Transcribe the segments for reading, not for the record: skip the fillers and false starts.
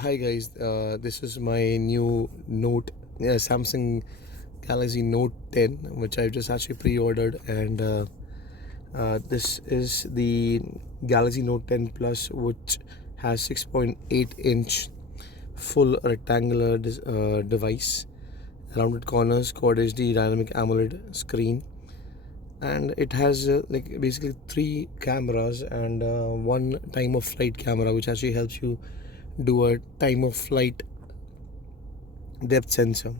Hi guys, this is my new Note, Samsung Galaxy Note 10, which I've just actually pre-ordered, and this is the Galaxy Note 10 Plus, which has 6.8-inch full rectangular device, rounded corners, Quad HD dynamic AMOLED screen, and it has like basically three cameras and one time of flight camera, which actually helps you do a time of flight depth sensor.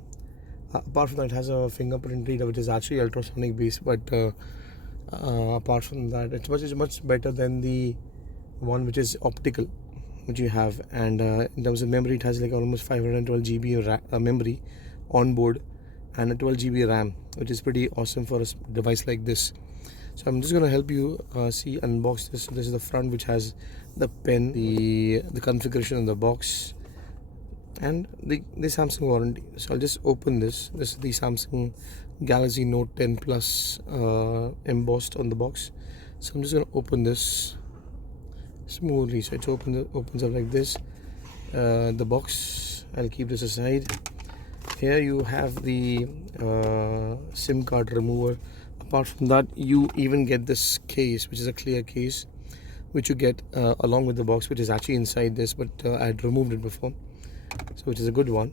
Apart from that, it has a fingerprint reader, which is actually ultrasonic based. But apart from that, it's much better than the one which is optical, which you have. And in terms of memory, it has like almost 512 GB memory on board, and a 12 GB RAM, which is pretty awesome for a device like this. So I'm just gonna help you see unbox this. This is the front, which has the pen, the configuration of the box, and the Samsung warranty. So I'll just open this. This is the Samsung Galaxy Note 10 Plus embossed on the box. So I'm just gonna open this smoothly. So it opens up like this. The box. I'll keep this aside. Here you have the SIM card remover. Apart from that, you even get this case, which is a clear case, which you get along with the box, which is actually inside this, but I had removed it before, so which is a good one.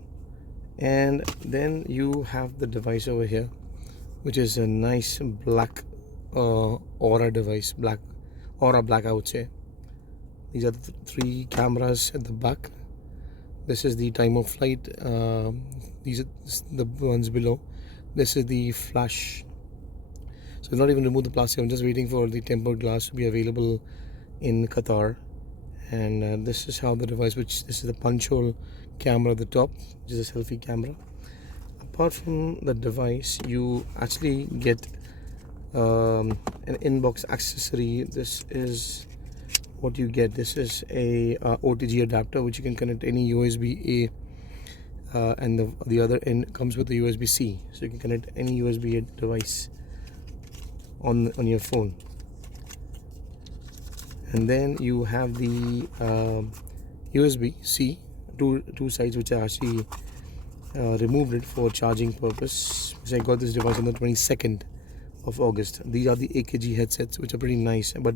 And then you have the device over here, which is a nice black Aura device, Aura black, I would say. These are the three cameras at the back. This is the time of flight. These are the ones below. This is the flash. So I'll not even remove the plastic. I'm just waiting for the tempered glass to be available in Qatar. And this is how the device, this is the punch hole camera at the top, which is a selfie camera. Apart from the device, you actually get an inbox accessory. This is what you get. This is a OTG adapter, which you can connect any USB A, and the other end comes with the USB C, so you can connect any USB A device on your phone. And then you have the USB C, two sides, which are actually removed it for charging purpose, because I got this device on the 22nd of August. These are the AKG headsets, which are pretty nice, but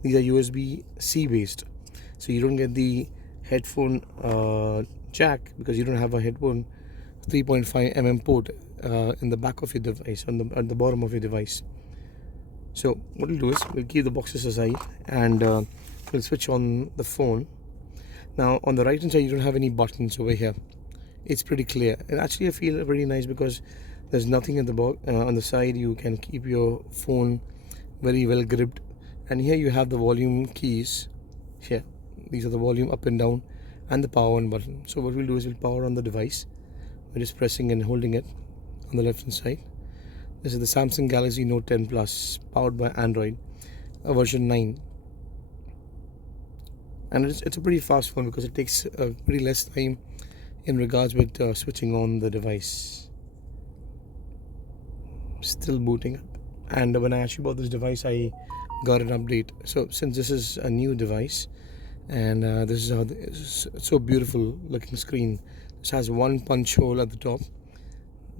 these are USB C based, so you don't get the headphone jack, because you don't have a headphone 3.5 mm port in the back of your device, at the bottom of your device. So what we'll do is we'll keep the boxes aside, and we'll switch on the phone. Now on the right hand side, you don't have any buttons over here. It's pretty clear, and actually I feel pretty nice, because there's nothing at the on the side. You can keep your phone very well gripped. And here you have the volume keys. Here, these are the volume up and down, and the power on button. So what we'll do is we'll power on the device. We're just pressing and holding it on the left hand side. This is the Samsung Galaxy Note 10 Plus, powered by Android version 9. And it's a pretty fast phone, because it takes pretty less time in regards with switching on the device. Still booting up. And when I actually bought this device, I got an update. So since this is a new device, and this is how it's so beautiful looking screen. This has one punch hole at the top.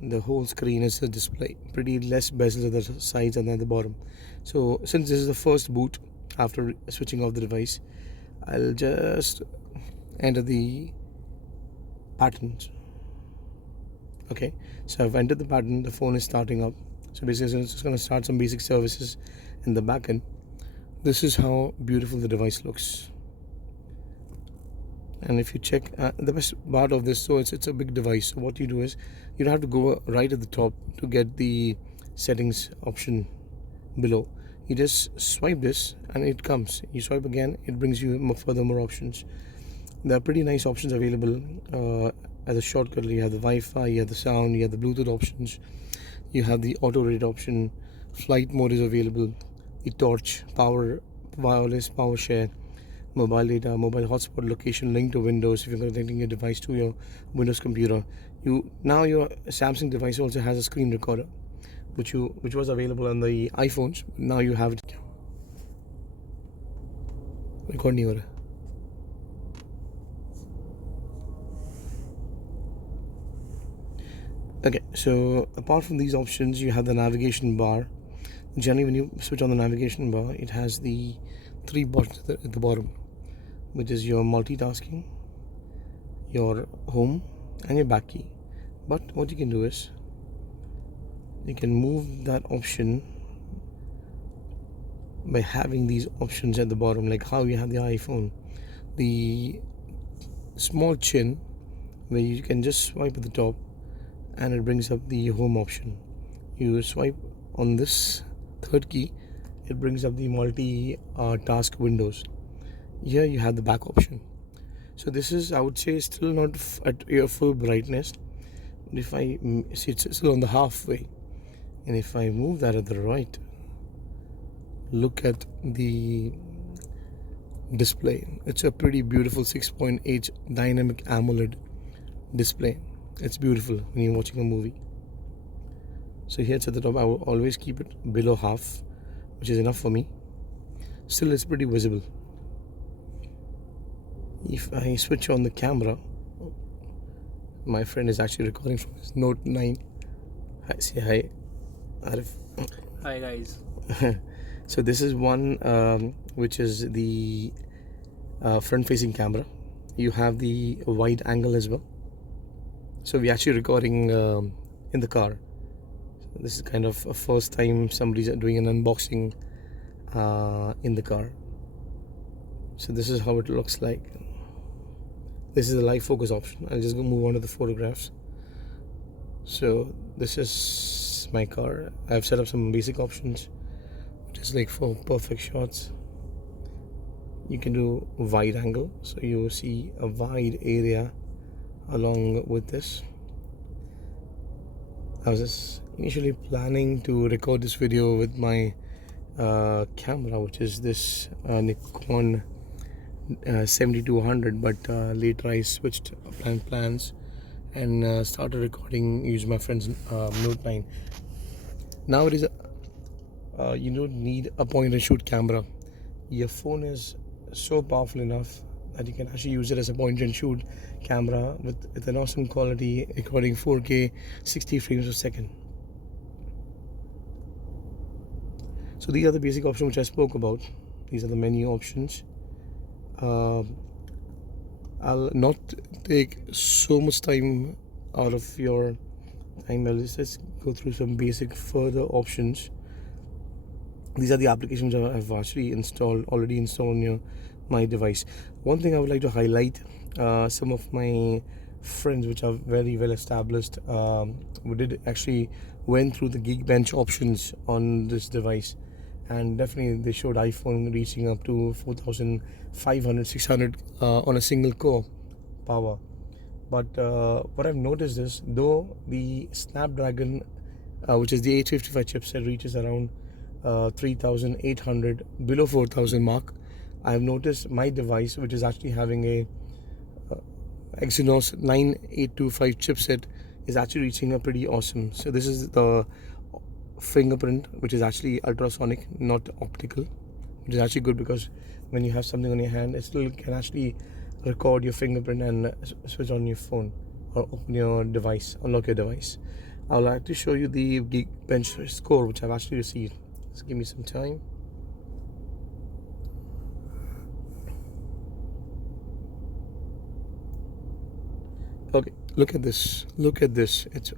The whole screen is a display, pretty less bezels at the sides and at the bottom. So since this is the first boot after switching off the device, I'll just enter the patterns. Okay, so I've entered the pattern. The phone is starting up. So basically it's just going to start some basic services in the back end. This is how beautiful the device looks. And if you check the best part of this, so it's a big device. So what you do is you don't have to go right at the top to get the settings option below. You just swipe this and it comes. You swipe again, it brings you more options. There are pretty nice options available as a shortcut. You have the Wi-Fi, you have the sound, you have the Bluetooth options, you have the auto rate option, flight mode is available, the torch, power, wireless power share, mobile data, mobile hotspot, location, link to Windows if you're connecting your device to your Windows computer. Now your Samsung device also has a screen recorder, which was available on the iPhones. Now you have it. Record नहीं हो रहा. Okay, so apart from these options, you have the navigation bar. Generally, when you switch on the navigation bar, it has the three buttons at the bottom, which is your multitasking, your home, and your back key. But what you can do is you can move that option by having these options at the bottom, like how you have the iPhone. The small chin where you can just swipe at the top and it brings up the home option. You swipe on this third key, it brings up the multi task windows. Here you have the back option. So this is, I would say, still not at your full brightness. If I see, it's still on the halfway, and if I move that at the right, look at the display. It's a pretty beautiful 6.8 dynamic AMOLED display. It's beautiful when you're watching a movie. So here it's at the top. I will always keep it below half, which is enough for me. Still, it's pretty visible. If I switch on the camera, my friend is actually recording from his Note 9. Hi, say hi, Arif. Hi guys. So this is one which is the front-facing camera. You have the wide angle as well. So we're actually recording in the car. So this is kind of a first time somebody's doing an unboxing in the car. So this is how it looks like. This is the live focus option. I'll just go move on to the photographs. So this is my car. I've set up some basic options, just like for perfect shots. You can do wide angle, so you see a wide area along with this. I was just initially planning to record this video with my camera, which is this Nikon 7200, but later I switched plans and started recording using my friend's Note 9. Nowadays, you don't need a point and shoot camera. Your phone is so powerful enough that you can actually use it as a point and shoot camera with an awesome quality, recording 4K 60 frames per second. So these are the basic options which I spoke about. These are the menu options. I'll not take so much time out of your time. I'll just go through some basic further options. These are the applications I've actually already installed on my device. One thing I would like to highlight, some of my friends which are very well established who did actually went through the Geekbench options on this device, and definitely they showed iPhone reaching up to 4,500, 600 on a single core power. But what I've noticed is, though the Snapdragon, which is the 855 chipset, reaches around 3,800, below 4,000 mark, I have noticed my device, which is actually having a Exynos 9825 chipset, is actually reaching a pretty awesome. So this is the fingerprint, which is actually ultrasonic, not optical, which is actually good because when you have something on your hand, it still can actually record your fingerprint and switch on your phone or open your device, unlock your device. I would like to show you the Geekbench score which I've actually received. Just give me some time. Okay, look at this. It's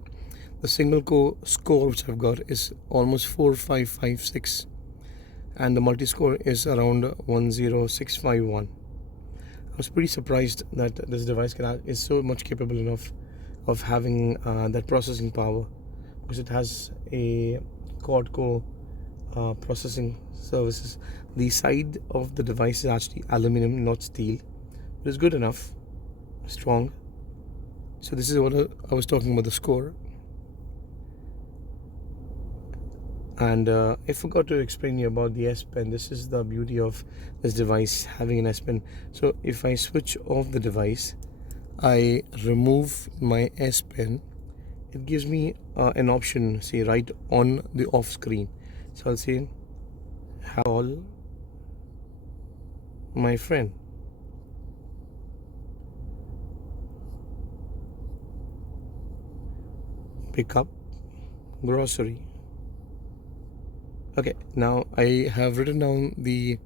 the single core score which I've got is almost 4556, and the multi score is around 10651. I was pretty surprised that this device is so much capable enough of having that processing power, because it has a quad core processing services. The side of the device is actually aluminum, not steel. It is good enough, strong. So this is what I was talking about, the score. And I forgot to explain you about the S Pen. This is the beauty of this device, having an S Pen. So if I switch off the device, I remove my S Pen, it gives me an option, say, right on the off screen. So I'll say, call my friend. pick up grocery. Okay, now I have written down the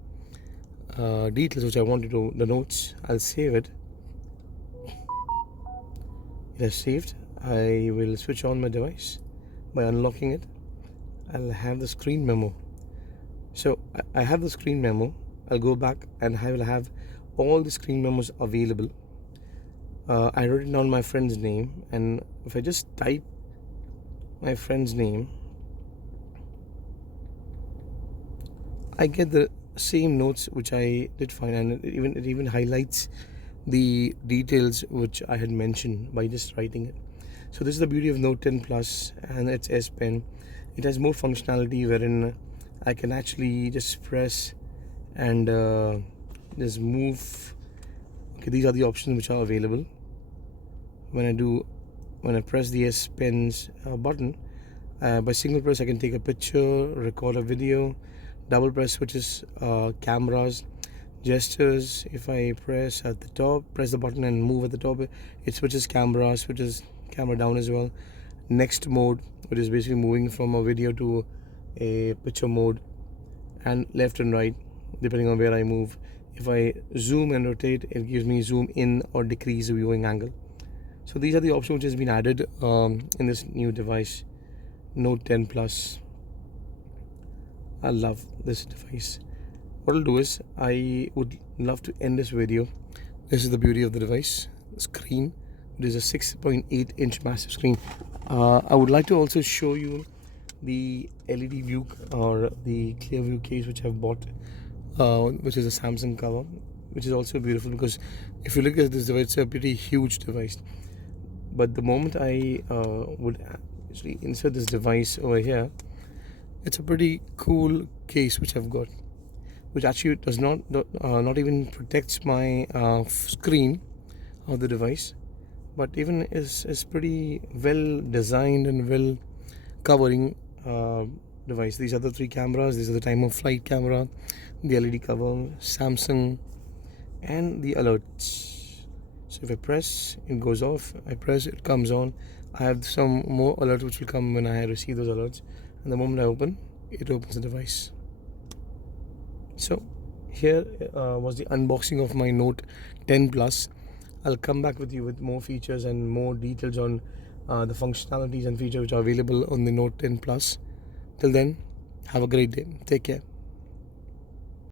details which I wanted to, the notes. I'll save it. It has saved. I will switch on my device by unlocking it. I'll have the screen memo. So I have the screen memo. I'll go back and I will have all the screen memos available. I wrote down my friend's name, and if I just type my friend's name, I get the same notes which I did find, and it even highlights the details which I had mentioned by just writing it. So this is the beauty of Note 10 Plus and its S Pen. It has more functionality wherein I can actually just press and just move. Okay, these are the options which are available. When I press the S Pen's button, by single press I can take a picture, record a video. Double press switches cameras, gestures. If I press at the top, press the button and move at the top, it switches camera, switches camera down as well. Next mode, which is basically moving from a video to a picture mode, and left and right depending on where I move. If I zoom and rotate, it gives me zoom in or decrease the viewing angle. So these are the options which has been added in this new device, Note 10 Plus. I love this device. What I'll do is, I would love to end this video. This is the beauty of the device. The screen, it is a 6.8-inch massive screen. I would like to also show you the LED view or the clear view case which I've bought, which is a Samsung cover, which is also beautiful, because if you look at this device, it's a pretty huge device. But the moment I would actually insert this device over here, it's a pretty cool case which I've got, which actually does not even protects my screen of the device, but even is pretty well designed and well covering device. These are the 3 cameras. These are the time of flight camera, the LED cover, Samsung, and the alerts. So if I press, it goes off. I press, it comes on. I have some more alerts which will come when I receive those alerts, and the moment I open, it opens the device. So here was the unboxing of my Note 10 Plus. I'll come back with you with more features and more details on the functionalities and features which are available on the Note 10 Plus. Till then, have a great day. Take care.